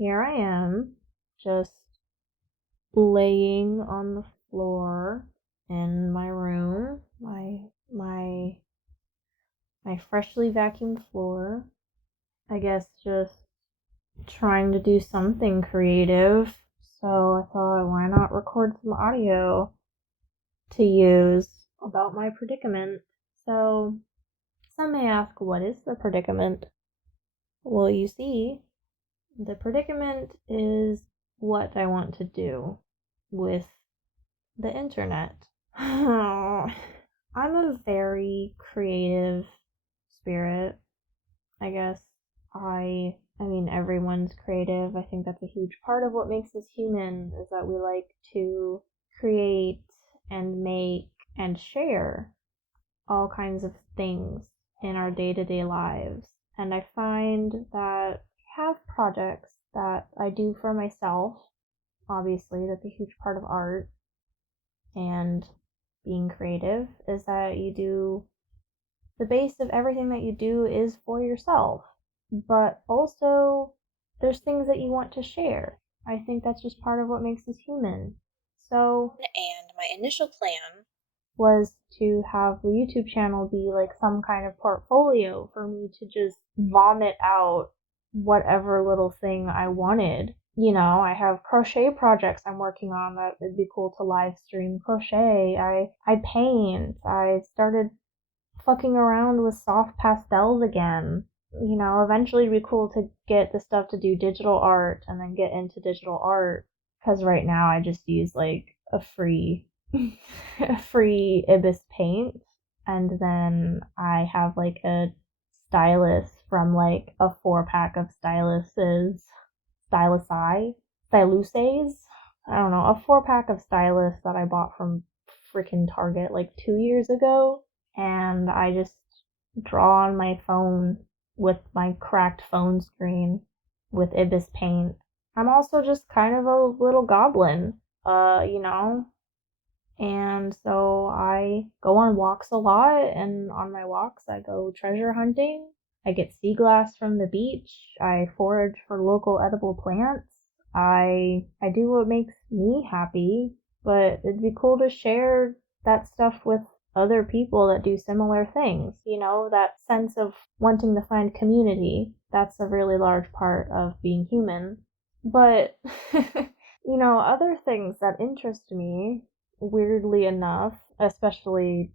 here I am, just laying on the floor in my room, my my freshly vacuumed floor. I guess just trying to do something creative. So I thought, why not record some audio to use about my predicament? So some may ask, what is the predicament? Well, you see, the predicament is what I want to do with the internet. I'm a very creative spirit, I guess. I mean everyone's creative. I think that's a huge part of what makes us human is that we like to create and make and share all kinds of things in our day-to-day lives. And I find that I have projects that I do for myself. Obviously, that's a huge part of art and being creative is that you do the base of everything that you do is for yourself. But also, there's things that you want to share. I think that's just part of what makes us human. So, and my initial plan was to have the YouTube channel be like some kind of portfolio for me to just vomit out whatever little thing I wanted. I have crochet projects I'm working on that would be cool to live stream crochet. I paint. I started fucking around with soft pastels again. Eventually it'd be cool to get the stuff to do digital art and then get into digital art. Because right now I just use like a free Ibis paint, and then I have like a stylus from like a 4-pack of styluses, styluses. I don't know, a 4-pack of stylus that I bought from freaking Target like 2 years ago, and I just draw on my phone with my cracked phone screen with Ibis paint. I'm also just kind of a little goblin, and so I go on walks a lot, and on my walks I go treasure hunting. I get sea glass from the beach. I forage for local edible plants. I do what makes me happy, but it'd be cool to share that stuff with other people that do similar things. That sense of wanting to find community. That's a really large part of being human. But other things that interest me, weirdly enough, especially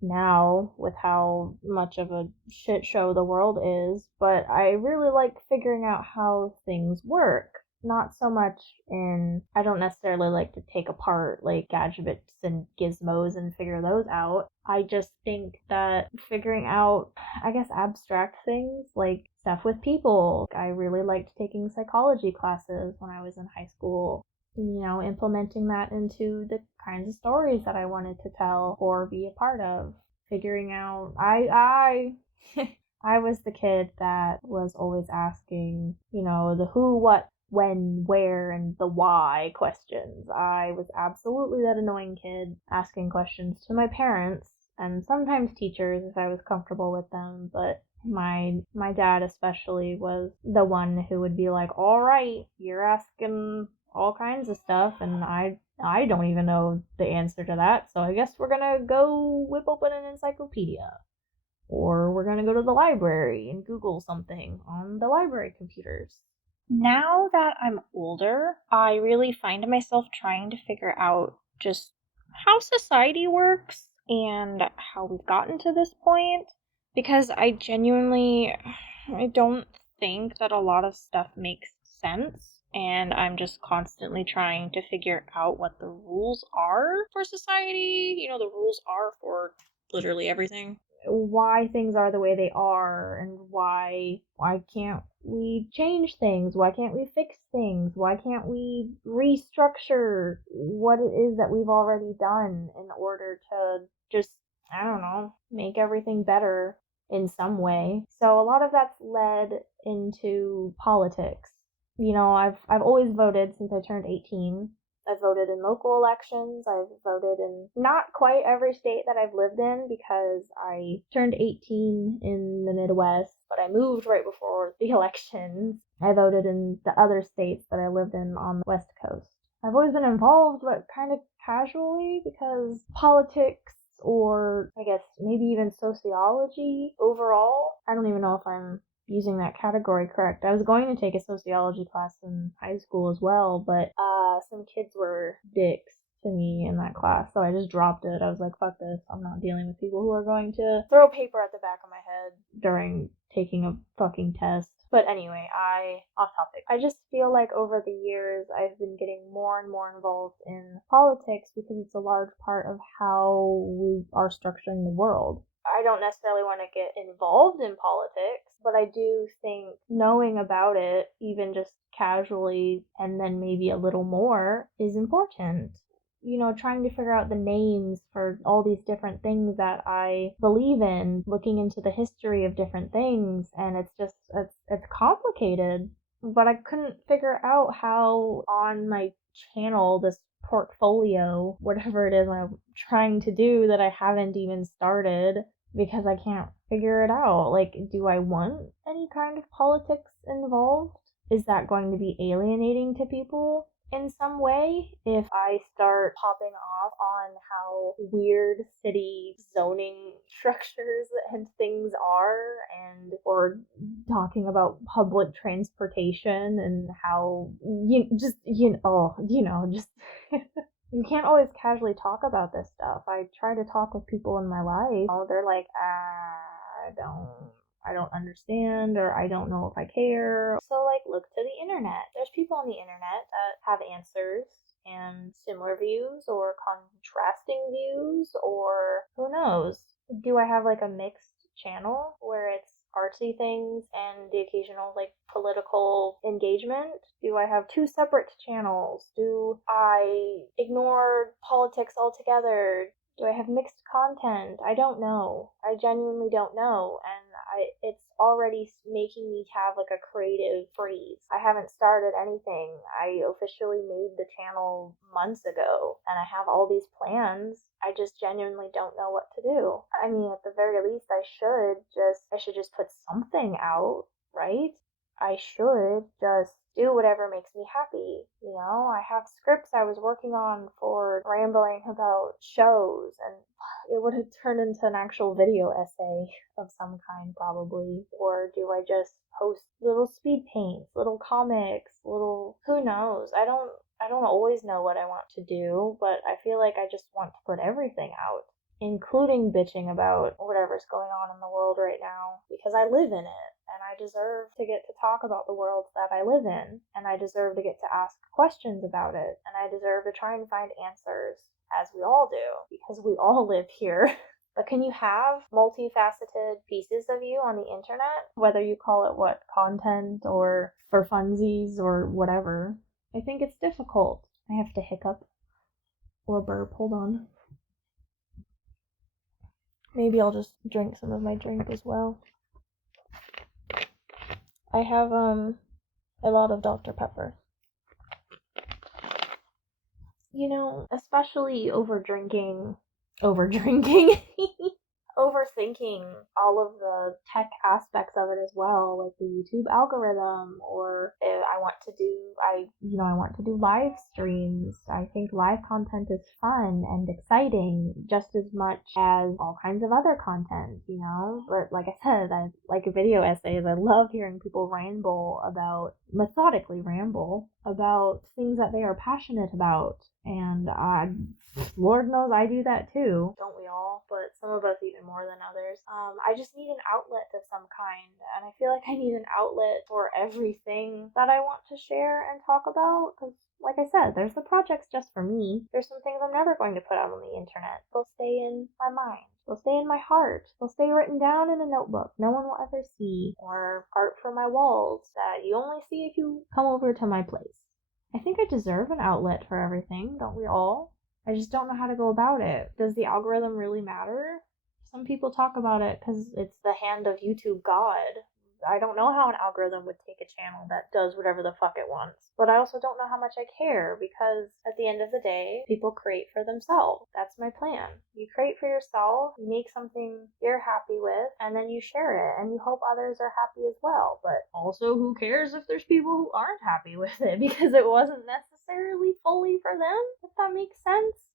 now with how much of a shit show the world is, but I really like figuring out how things work. Not so much I don't necessarily like to take apart like gadgets and gizmos and figure those out. I just think that figuring out, I guess, abstract things like stuff with people. I really liked taking psychology classes when I was in high school. Implementing that into the kinds of stories that I wanted to tell or be a part of. Figuring out, I was the kid that was always asking, the who, what, when, where, and the why questions. I was absolutely that annoying kid asking questions to my parents and sometimes teachers if I was comfortable with them, but my dad especially was the one who would be like, "All right, you're asking all kinds of stuff, and I don't even know the answer to that, so I guess we're gonna go whip open an encyclopedia." Or we're gonna go to the library and Google something on the library computers. Now that I'm older, I really find myself trying to figure out just how society works and how we've gotten to this point, because I don't think that a lot of stuff makes sense, and I'm just constantly trying to figure out what the rules are for society. The rules are for literally everything. Why things are the way they are, and why can't we change things? Why can't we fix things? Why can't we restructure what it is that we've already done in order to just, I don't know, make everything better in some way? So a lot of that's led into politics. I've always voted since I turned 18. I've voted in local elections. I've voted in not quite every state that I've lived in because I turned 18 in the Midwest, but I moved right before the elections. I voted in the other states that I lived in on the West Coast. I've always been involved, but kind of casually, because politics, or I guess maybe even sociology overall, I don't even know if I'm using that category correct. I was going to take a sociology class in high school as well, but some kids were dicks to me in that class, so I just dropped it. I was like, fuck this, I'm not dealing with people who are going to throw paper at the back of my head during taking a fucking test. But anyway, off topic. I just feel like over the years I've been getting more and more involved in politics because it's a large part of how we are structuring the world. I don't necessarily want to get involved in politics, but I do think knowing about it, even just casually and then maybe a little more, is important. Trying to figure out the names for all these different things that I believe in, looking into the history of different things, and it's complicated. But I couldn't figure out how on my channel, this portfolio, whatever it is I'm trying to do that I haven't even started, because I can't figure it out. Like, do I want any kind of politics involved? Is that going to be alienating to people in some way if I start popping off on how weird city zoning structures and things are, or talking about public transportation and how just you can't always casually talk about this stuff. I try to talk with people in my life. They're like, I don't understand, or I don't know if I care. So, like, look to the internet. There's people on the internet that have answers and similar views or contrasting views, or who knows. Do I have like a mixed channel where it's artsy things and the occasional like political engagement? Do I have two separate channels? Do I ignore politics altogether? Do I have mixed content? I don't know. I genuinely don't know, and it's already making me have like a creative freeze. I haven't started anything. I officially made the channel months ago, and I have all these plans. I just genuinely don't know what to do. I mean, at the very least, I should just put something out, right? I should just do whatever makes me happy. I have scripts I was working on for rambling about shows, and it would have turned into an actual video essay of some kind, probably. Or do I just post little speed paints, little comics, who knows? I don't always know what I want to do, but I feel like I just want to put everything out, including bitching about whatever's going on in the world right now, because I live in it, and I deserve to get to talk about the world that I live in, and I deserve to get to ask questions about it, and I deserve to try and find answers, as we all do, because we all live here. But can you have multifaceted pieces of you on the internet, whether you call it content, or for funsies, or whatever? I think it's difficult. I have to hiccup or burp. Hold on. Maybe I'll just drink some of my drink as well. I have a lot of Dr. Pepper. Especially overthinking overthinking all of the tech aspects of it as well, like the YouTube algorithm, or I want to do live streams. I think live content is fun and exciting just as much as all kinds of other content, But like I said, I like video essays. I love hearing people methodically ramble about things that they are passionate about. And Lord knows I do that too. Don't we all? But some of us even more than others. I just need an outlet of some kind, and I feel like I need an outlet for everything that I want to share and talk about, because like I said, there's the projects just for me. There's some things I'm never going to put out on the internet. They'll stay in my mind. They'll stay in my heart. They'll stay written down in a notebook no one will ever see, or art for my walls that you only see if you come over to my place. I think I deserve an outlet for everything, don't we all? I just don't know how to go about it. Does the algorithm really matter? Some people talk about it because it's the hand of YouTube God, I don't know how an algorithm would take a channel that does whatever the fuck it wants. But I also don't know how much I care because at the end of the day, people create for themselves. That's my plan. You create for yourself, you make something you're happy with, and then you share it and you hope others are happy as well. But also, who cares if there's people who aren't happy with it because it wasn't necessarily fully for them, if that makes sense?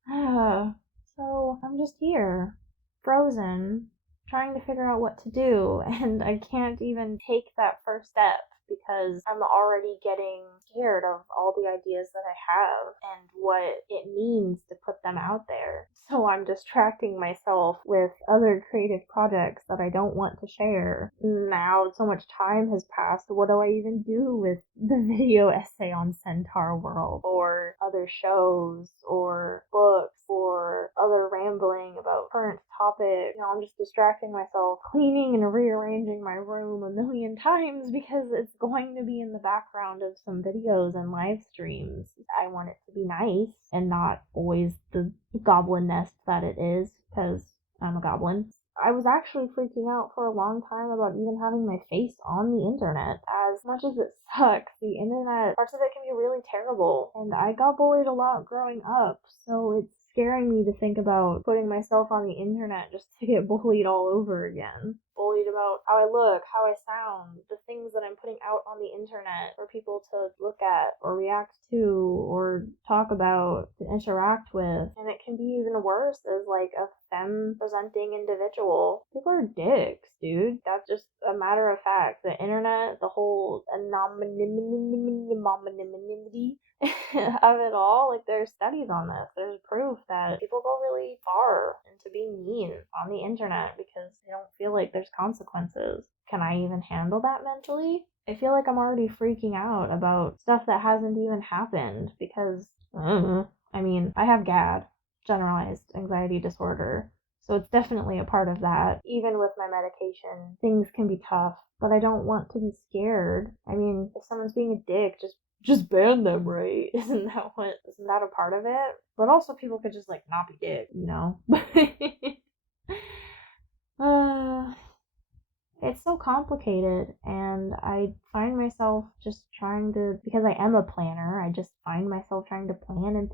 So I'm just here, frozen, trying to figure out what to do, and I can't even take that first step because I'm already getting scared of all the ideas that I have and what it means to put them out there. So I'm distracting myself with other creative projects that I don't want to share. Now so much time has passed, what do I even do with the video essay on Centaur World, or other shows, or books, or other rambling about current topics? I'm just distracting myself, cleaning and rearranging my room a million times because it's going to be in the background of some videos and live streams. I want it to be nice and not always the goblin nest that it is, because I'm a goblin. I was actually freaking out for a long time about even having my face on the internet. As much as it sucks, the internet, parts of it can be really terrible. And I got bullied a lot growing up, so it's scaring me to think about putting myself on the internet just to get bullied all over again. Bullied about how I look, how I sound, the things that I'm putting out on the internet for people to look at or react to or talk about, to interact with. And it can be even worse as like a femme presenting individual. People are dicks, dude. That's just a matter of fact. The internet, the whole anonymity of it all, like there's studies on this. There's proof that people go really far into being mean on the internet because they don't feel like there's consequences. Can I even handle that mentally? I feel like I'm already freaking out about stuff that hasn't even happened because, I have GAD, generalized anxiety disorder. So it's definitely a part of that. Even with my medication, things can be tough, but I don't want to be scared. If someone's being a dick, just ban them, right? Isn't that a part of it? But also people could just like not be dick, It's so complicated, and I find myself just trying to, because I am a planner, I just find myself trying to plan and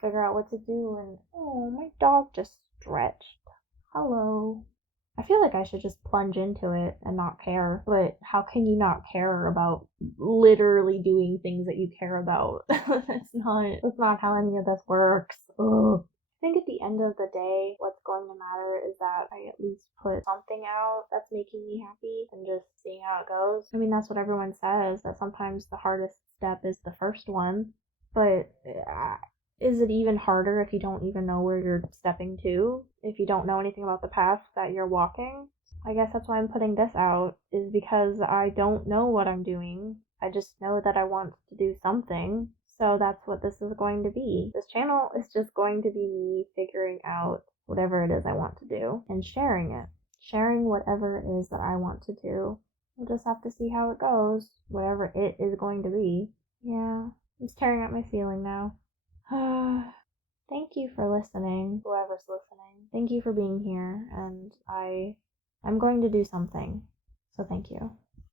figure out what to do, and oh, my dog just stretched. Hello. I feel like I should just plunge into it and not care, but how can you not care about literally doing things that you care about? That's not how any of this works. Ugh. I think at the end of the day, what's going to matter is that I at least put something out that's making me happy and just seeing how it goes. That's what everyone says, that sometimes the hardest step is the first one, but is it even harder if you don't even know where you're stepping to? If you don't know anything about the path that you're walking? I guess that's why I'm putting this out, is because I don't know what I'm doing. I just know that I want to do something. So that's what this is going to be. This channel is just going to be me figuring out whatever it is I want to do and sharing it. Sharing whatever it is that I want to do. We'll just have to see how it goes, whatever it is going to be. Yeah, I'm staring at my ceiling now. Thank you for listening, whoever's listening. Thank you for being here, and I'm going to do something. So thank you.